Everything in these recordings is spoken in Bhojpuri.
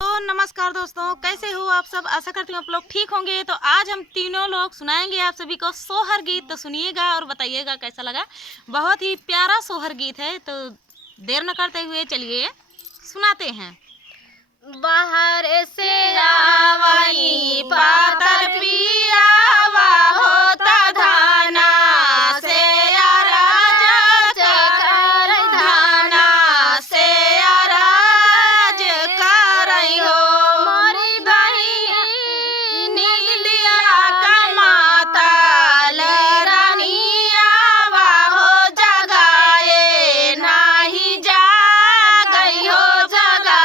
तो नमस्कार दोस्तों, कैसे हो आप सब। आशा करती हूँ आप लोग ठीक होंगे। तो आज हम तीनों लोग सुनाएंगे आप सभी को सोहर गीत। तो सुनिएगा और बताइएगा कैसा लगा। बहुत ही प्यारा सोहर गीत है। तो देर न करते हुए चलिए सुनाते हैं। बाहर से आवाई पातर पियावा होता धाना से आराज कर धाना से आराज करई हो मोरी बहिनी नीलिया कमाता रानियावा हो जगाए नाही जा गई हो जगा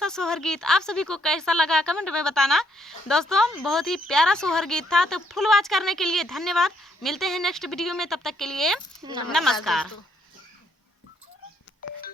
सा सोहर गीत आप सभी को कैसा लगा कमेंट में बताना। दोस्तों बहुत ही प्यारा सोहर गीत था, तो फुल वॉच करने के लिए धन्यवाद। मिलते हैं नेक्स्ट वीडियो में, तब तक के लिए नमस्कार।